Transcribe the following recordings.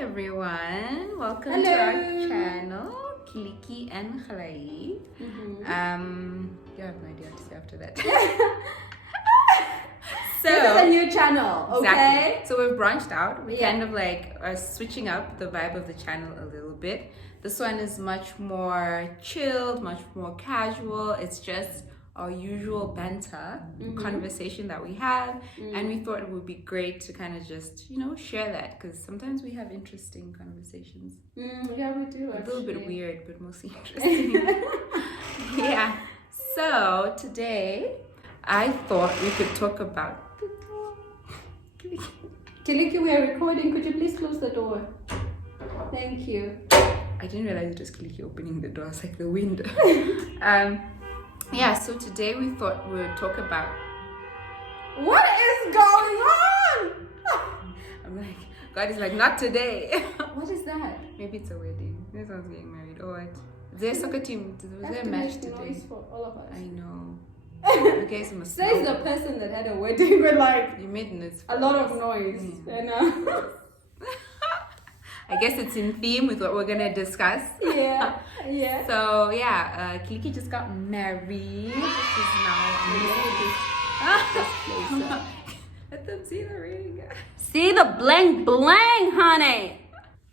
everyone. Welcome Hello. to our channel, Kyllikkie and Khalayi. You have no idea what to say after that. This is a new channel, okay? Exactly. So we've branched out. We Yeah. kind of like are switching up the vibe of the channel a little bit. This one is much more chilled, much more casual. It's just our usual banter conversation that we have, and we thought it would be great to kind of just share that, because sometimes we have interesting conversations. Yeah, we do. A little bit weird, but mostly interesting. Yeah. So today I thought we could talk about Kyllikkie, we are recording. Could you please close the door? Thank you. I didn't realize it was Kyllikkie opening the door. It's like the wind. Yeah, so today we thought we would talk about... What is going on? I'm like, God is like, not today. What is that? Maybe it's a wedding. Maybe someone's getting married. Or what? Is there a soccer team? Was there a match today? Noise for all of us. I know. You guys must Says the person that had a wedding with like You made noise. a lot of noise. And I guess it's in theme with what we're gonna discuss. yeah. So yeah, Kyllikkie just got married. She's now. Let them see the ring. See the bling bling, honey.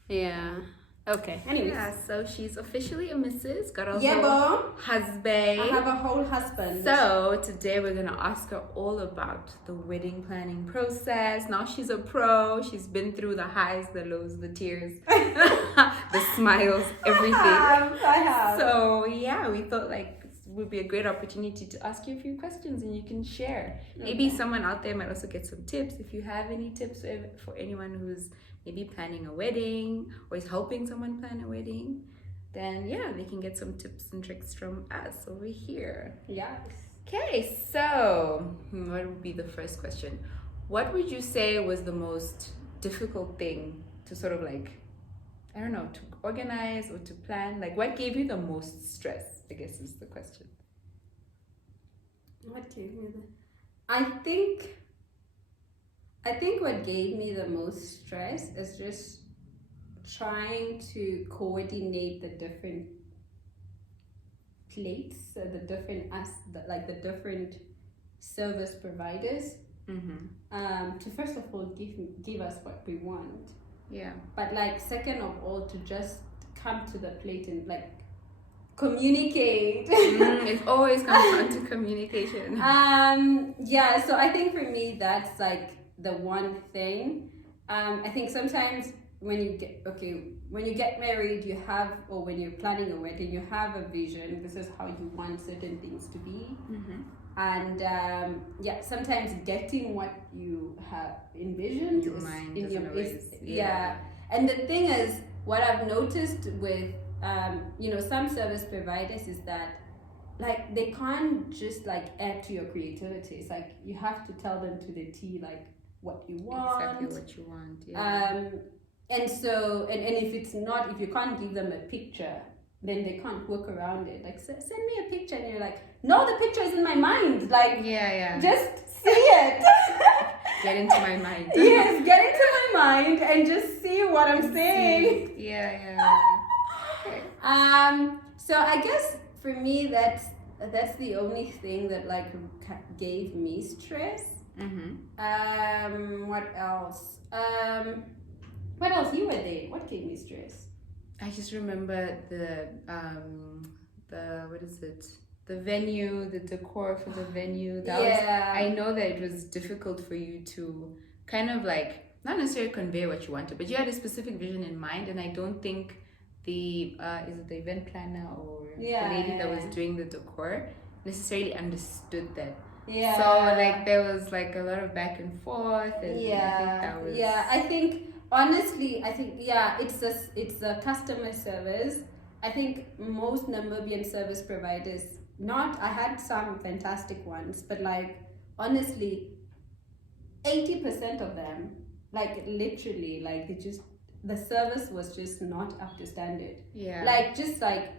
Yeah. Okay. Anyways. Yeah, so she's officially a Mrs. Got a Yeah, whole bo. husband. I have a whole husband. So today we're gonna ask her all about the wedding planning process. Now she's a pro. She's been through the highs, the lows, the tears, the smiles, everything. I have. So yeah, we thought like it would be a great opportunity to ask you a few questions and you can share. Maybe someone out there might also get some tips. If you have any tips for anyone who's maybe planning a wedding or is helping someone plan a wedding, then yeah, they can get some tips and tricks from us over here. Yes. Okay, so what would be the first question? What would you say was the most difficult thing to sort of like, I don't know, to organize or to plan? Like, what gave you the most stress, I guess is the question. What gave me the... I think what gave me the most stress is just trying to coordinate the different plates, the different service providers, to first of all give us what we want. Yeah. But like second of all, to just come to the plate and like communicate. It always comes down to communication. Yeah, so I think for me that's like the one thing. I think sometimes when you get married, you have, or when you're planning a wedding, you have a vision. This is how you want certain things to be. And yeah, sometimes getting what you have envisioned Your mind in your doesn't always, yeah. And the thing is, what I've noticed with some service providers is that like they can't just like add to your creativity. It's like you have to tell them to the T like what you want. Exactly what you want. Yeah. And so and if you can't give them a picture, then they can't work around it. Like send me a picture, and you're like, no, the picture is in my mind. Like just see it. Get into my mind. Yes, get into my mind and just see what I'm saying. Yeah. Okay. So I guess for me that's the only thing that like gave me stress. What else? What else? You were there. What gave me stress? I just remember the what is it? The venue, the decor for the venue. I know that it was difficult for you to kind of like not necessarily convey what you wanted, but you had a specific vision in mind, and I don't think the is it the event planner or the lady that was doing the decor necessarily understood that. Yeah. So like there was like a lot of back and forth, and I think that was I think honestly, it's a customer service. I think most Namibian service providers, I had some fantastic ones, but like honestly 80% of them, like literally, like the service was just not up to standard. Yeah. Like just like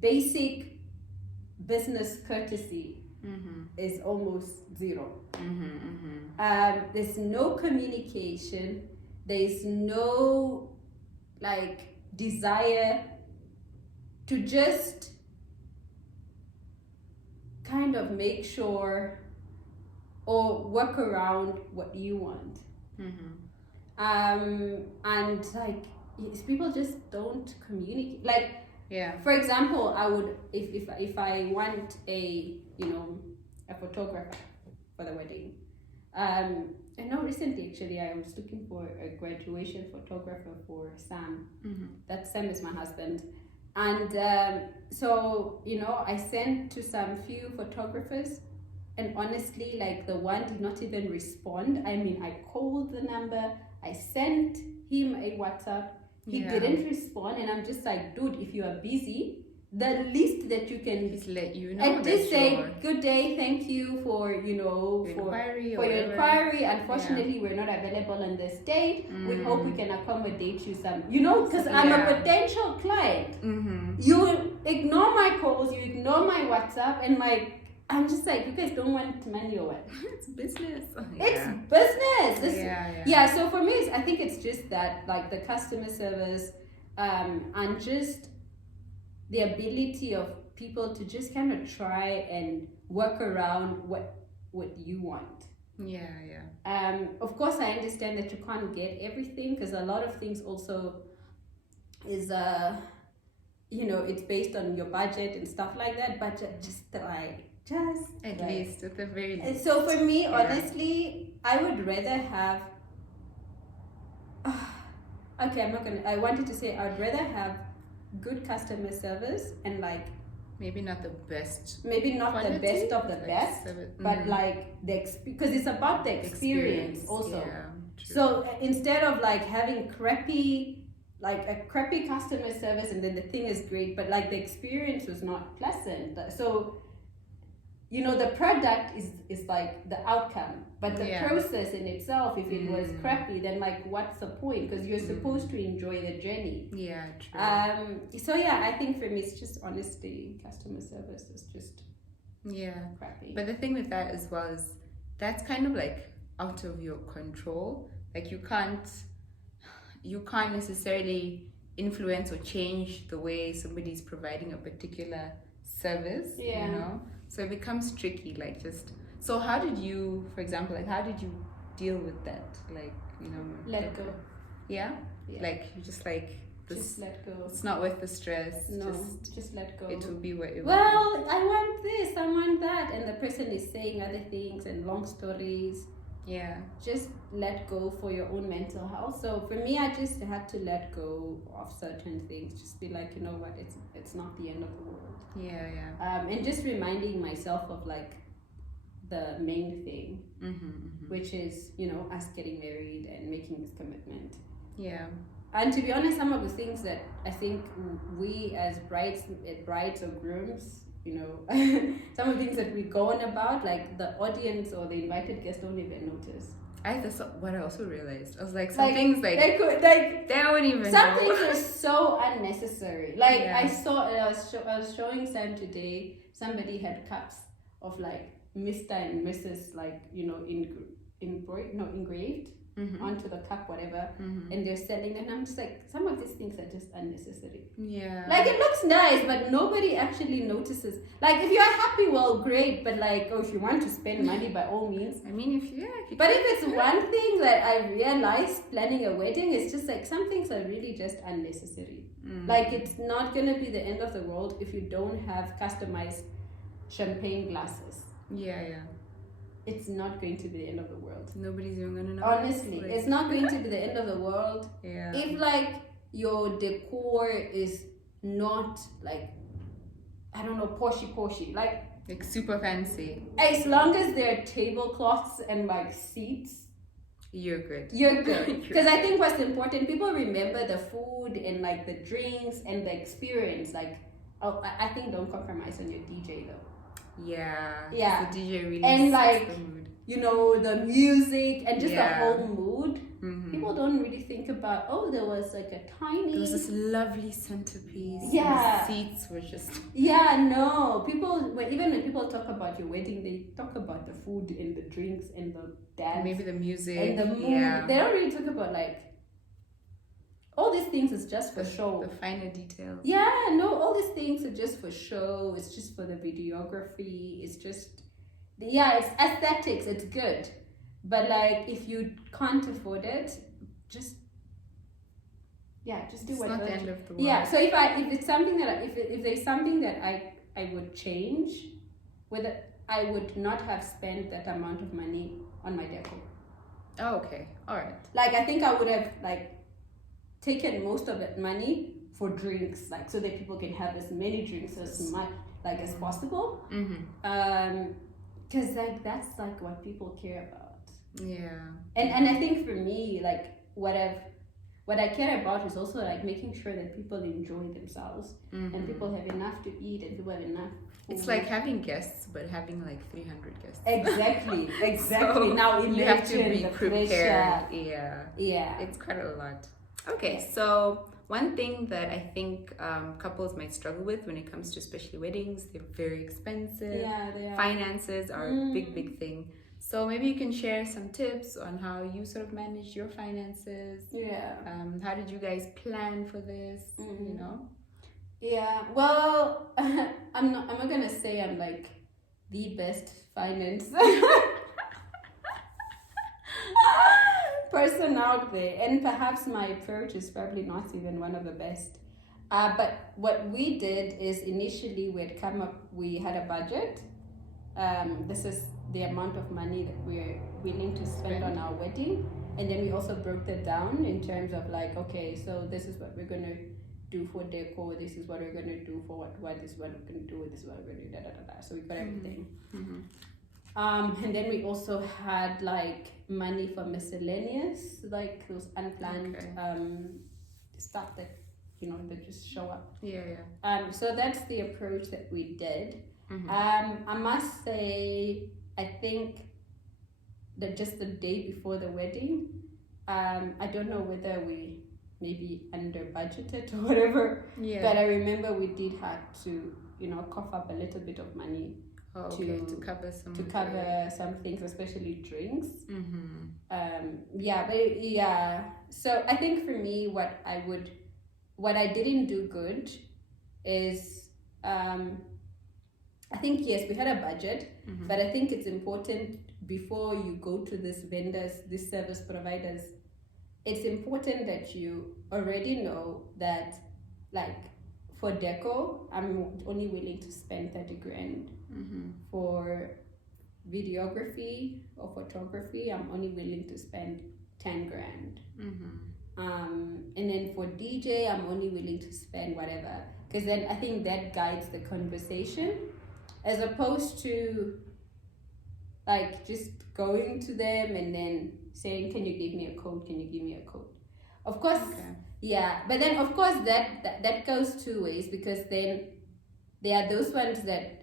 basic business courtesy is almost zero. There's no communication. there's no like desire to just kind of make sure or work around what you want. And like people just don't communicate. Like, for example, I would if I want a photographer for the wedding. I know recently actually I was looking for a graduation photographer for Sam. That Sam is my husband. And so, I sent to some few photographers, and honestly, like the one did not even respond. I mean, I called the number, I sent him a WhatsApp, he didn't respond, and I'm just like, dude, if you are busy, the least that you can just let you know. And just say, good day, thank you for your inquiry. Unfortunately, we're not available on this date. We hope we can accommodate you some, because I'm a potential client. You ignore my calls, you ignore my WhatsApp, and I'm just like, you guys don't want money or what? It's business. It's business. So for me, I think it's just that, like the customer service, and just the ability of people to just kind of try and work around what you want. Of course, I understand that you can't get everything, because a lot of things also is it's based on your budget and stuff like that, but just try. At least, at the very least. And so for me, honestly, I would rather have I wanted to say I'd rather have good customer service and like maybe not the best quality, the best of the best, but like because it's about the experience also. So instead of like having a crappy customer service and then the thing is great, but like the experience was not pleasant, so the product is like the outcome, but the process in itself, if it was crappy, then like what's the point? Because you're supposed to enjoy the journey. So I think for me it's just honestly customer service is just crappy. But the thing with that as well is that's kind of like out of your control. Like you can't necessarily influence or change the way somebody's providing a particular service. So it becomes tricky, like so how did you, for example, how did you deal with that? Like, let go. Like you just like this, just let go. It's not worth the stress. No, just let go. It will be what it will be. I want this, I want that, and the person is saying other things and long stories. Just let go for your own mental health. So for me, I just had to let go of certain things. Just be like, you know what, it's not the end of the world. And just reminding myself of like the main thing, which is us getting married and making this commitment. And to be honest, some of the things that I think we as brides or grooms, some of the things that we go on about, like the audience or the invited guests don't even notice. That's what I also realized. I was like, things like they don't even some things are so unnecessary. Like I was showing Sam today, somebody had cups of like Mr. and Mrs. like engraved onto the cup, whatever, and they're selling them. And I'm just like, some of these things are just unnecessary. Like it looks nice, but nobody actually notices. Like if you're happy, well, great. But like, if you want to spend money, by all means. I mean, but if it's one thing that I realized planning a wedding, it's just like some things are really just unnecessary. Like it's not gonna be the end of the world if you don't have customized champagne glasses. It's not going to be the end of the world. Nobody's even gonna know. Honestly, it's not going to be the end of the world. If like your decor is not like, I don't know, poshy, like super fancy. As long as there are tablecloths and like seats, you're good. Because I think what's important, people remember the food and like the drinks and the experience. Like, I think don't compromise on your DJ though. The DJ really and like the mood. The music and just the whole mood. People don't really think about, there was like a tiny, there was this lovely centerpiece. The seats were just people when people talk about your wedding, they talk about the food and the drinks and the dance, maybe the music and the mood. They don't really talk about like all these things is just for show. The finer details. Yeah, no, all these things are just for show. It's just for the videography. It's just, it's aesthetics. It's good. But like, if you can't afford it, just do it's whatever. Not the end of the world. Yeah, so if it's something that, if there's something that I would change, whether I would not have spent that amount of money on my decor. Oh, okay. All right. Like, I think I would have like taken most of that money for drinks, like, so that people can have as many drinks as much like as possible. Because like that's like what people care about. Yeah. And I think for me, like what I care about is also like making sure that people enjoy themselves and people have enough to eat and people have enough food. It's like having guests, but having like 300 guests. Exactly. So now you have to be prepared. Yeah. It's quite a lot. Okay, so one thing that I think couples might struggle with when it comes to especially weddings, they're very expensive. Yeah, they are. Finances are a big thing. So maybe you can share some tips on how you sort of manage your finances. Yeah. How did you guys plan for this? You know? Yeah. Well, I'm not gonna say I'm like the best finance person out there, and perhaps my approach is probably not even one of the best. But what we did is initially we had a budget. This is the amount of money that we're willing to spend on our wedding, and then we also broke that down in terms of like, okay, so this is what we're gonna do for decor, this is what we're gonna do for what this is what we're gonna do, this is what we're gonna do, so we got everything. And then we also had like money for miscellaneous, like those unplanned stuff that that just show up. So that's the approach that we did. I must say, I think that just the day before the wedding, I don't know whether we maybe under budgeted or whatever, but I remember we did have to cough up a little bit of money to cover some things, especially drinks. So I think for me, what I didn't do good is I think, yes, we had a budget, but I think it's important before you go to these vendors, these service providers, it's important that you already know that, like, for deco, I'm only willing to spend 30 grand. For videography or photography, I'm only willing to spend 10 grand. And then for DJ, I'm only willing to spend whatever. Because then I think that guides the conversation, as opposed to like just going to them and then saying, can you give me a code? Can you give me a code? Of course, but then of course that goes two ways, because then there are those ones that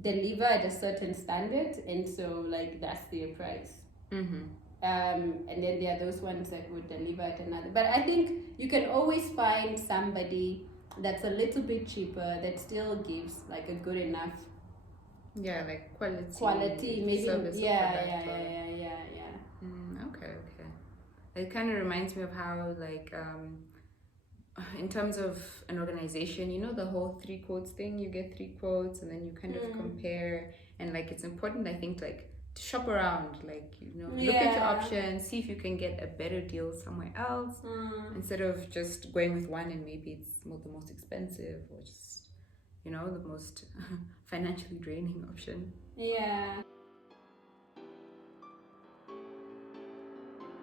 deliver at a certain standard, and so like that's their price. And then there are those ones that would deliver at another. But I think you can always find somebody that's a little bit cheaper that still gives like a good enough like quality maybe. Service Okay. It kind of reminds me of how like in terms of an organization, the whole 3 quotes thing, you get 3 quotes and then you kind of compare, and like it's important, I think, like to shop around, like look at your options, see if you can get a better deal somewhere else, instead of just going with one and maybe it's the most expensive or just the most financially draining option.